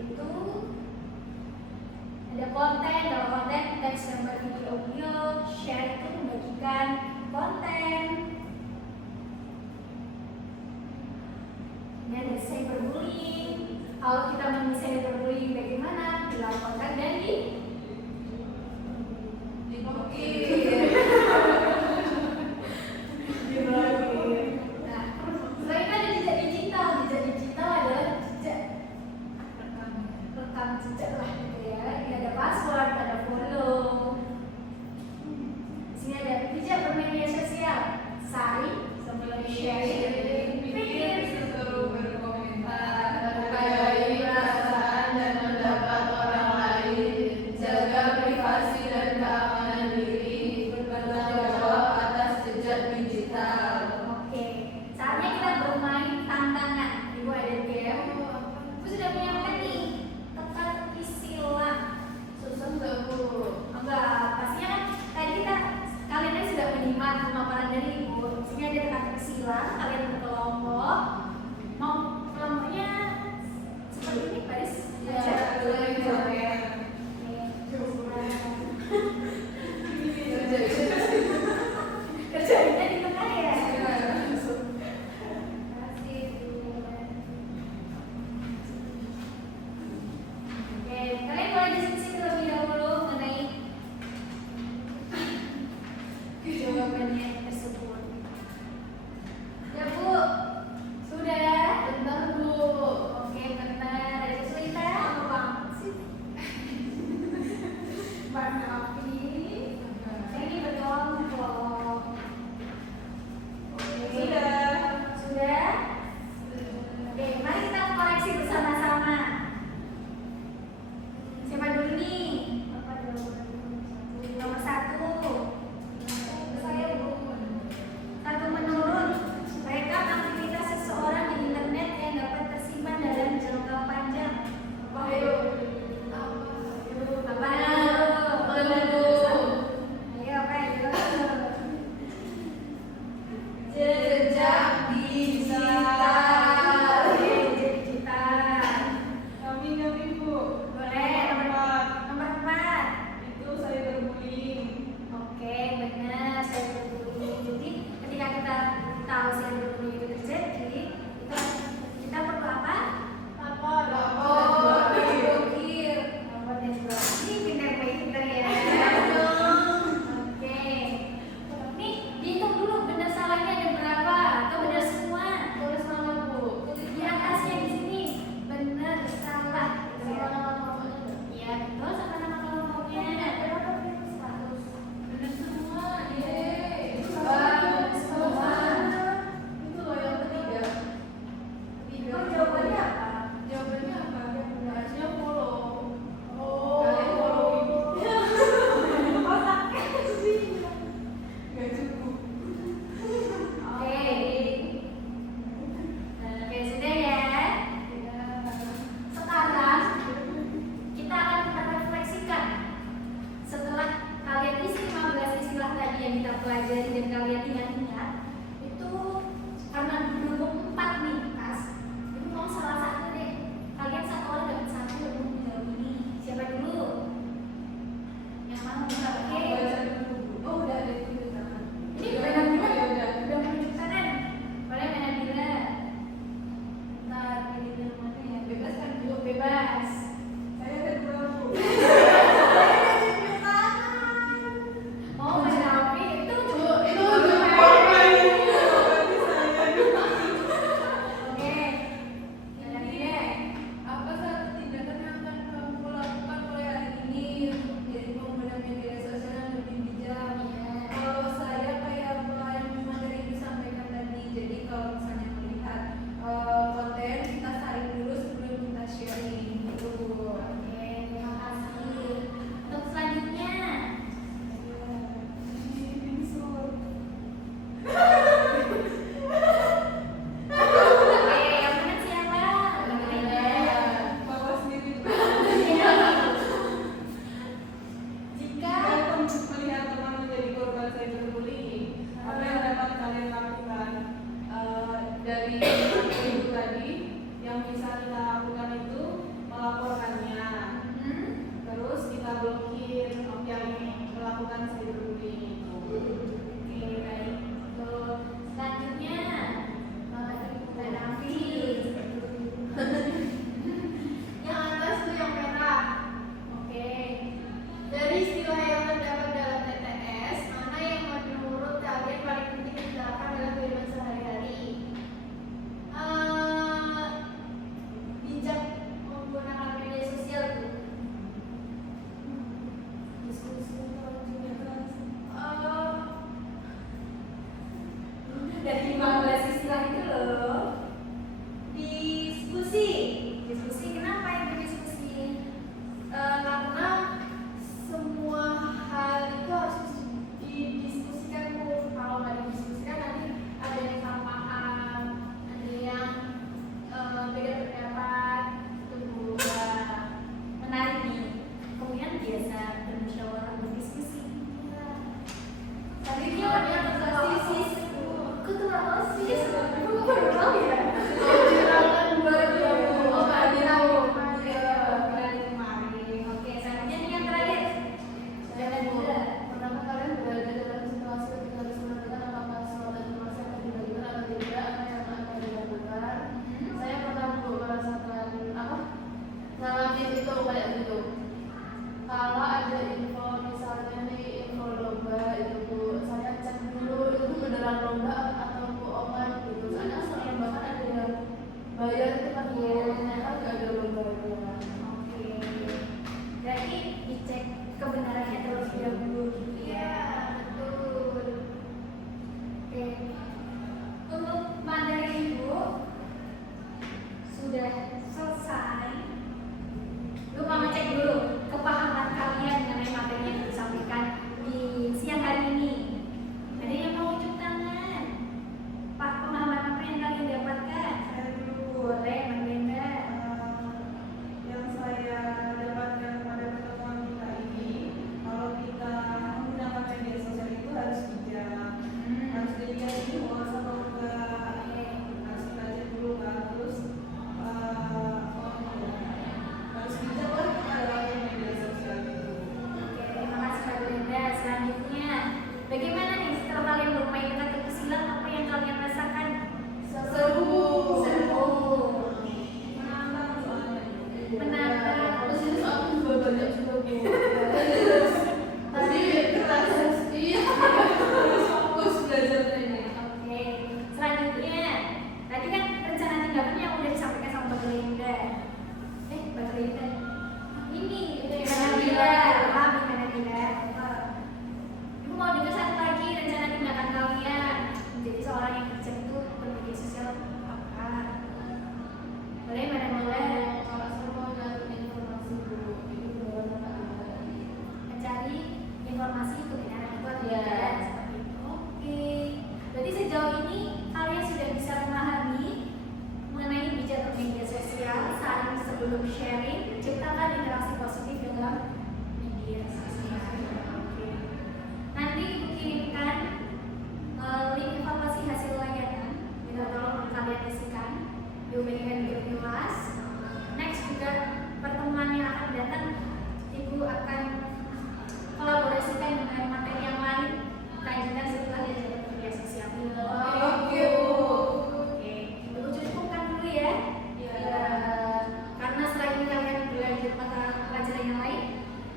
itu ada konten, kalau konten teks, gambar, video, audio. Share itu membagikan konten. Ini ada cyberbullying. Kalau kita mengenai cyberbullying bagaimana? Dilaporkan dan Nah, selain ada jejak digital adalah jejak rekam jejak lah gitu ya. Ini ada password, ada follow. Sini ada jejak bermedia sosial, saring, sebelum sharing, pikir, seteru berkomentar, menghargai perasaan dan pendapat orang lain, jaga privasi dan keamanan diri, bertanggung jawab atas jejak digital. Oke, saatnya kita bermain tantangan. Ibu ada game. Ibu sudah menyiapkan nih teka-teki silang. Susah nggak Bu? Enggak, pastinya kan tadi kalian tadi sudah menyimak pemaparan dari Ibu. Sini ada teka-teki silang, kalian berkelompok. Mau kelompoknya seperti ini, baris aja. Kerjainnya di tengah ya. Oke, kalian boleh diskusi terlebih dahulu mengenai jawabannya tersebut. Ya Bu, sudah? Bentar Bu. Oke, bentar. Ada kesulitan? Apa banget sih? Maaf ini. Saya ini berkelompok. Oke. Sudah? Oke, mari kita koreksi bersama-sama. Siapa dulu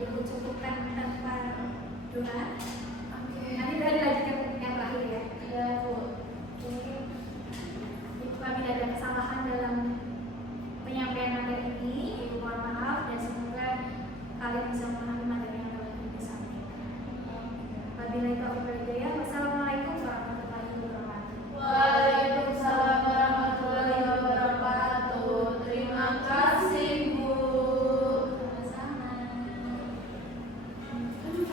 Ibu cukupkan tanpa doa. Oke. Nanti udah dilanjutkan yang terakhir ya. Iya, Bu. Oke. Apabila ada kesalahan dalam penyampaian materi ini, Ibu mohon maaf dan semoga kalian bisa memahami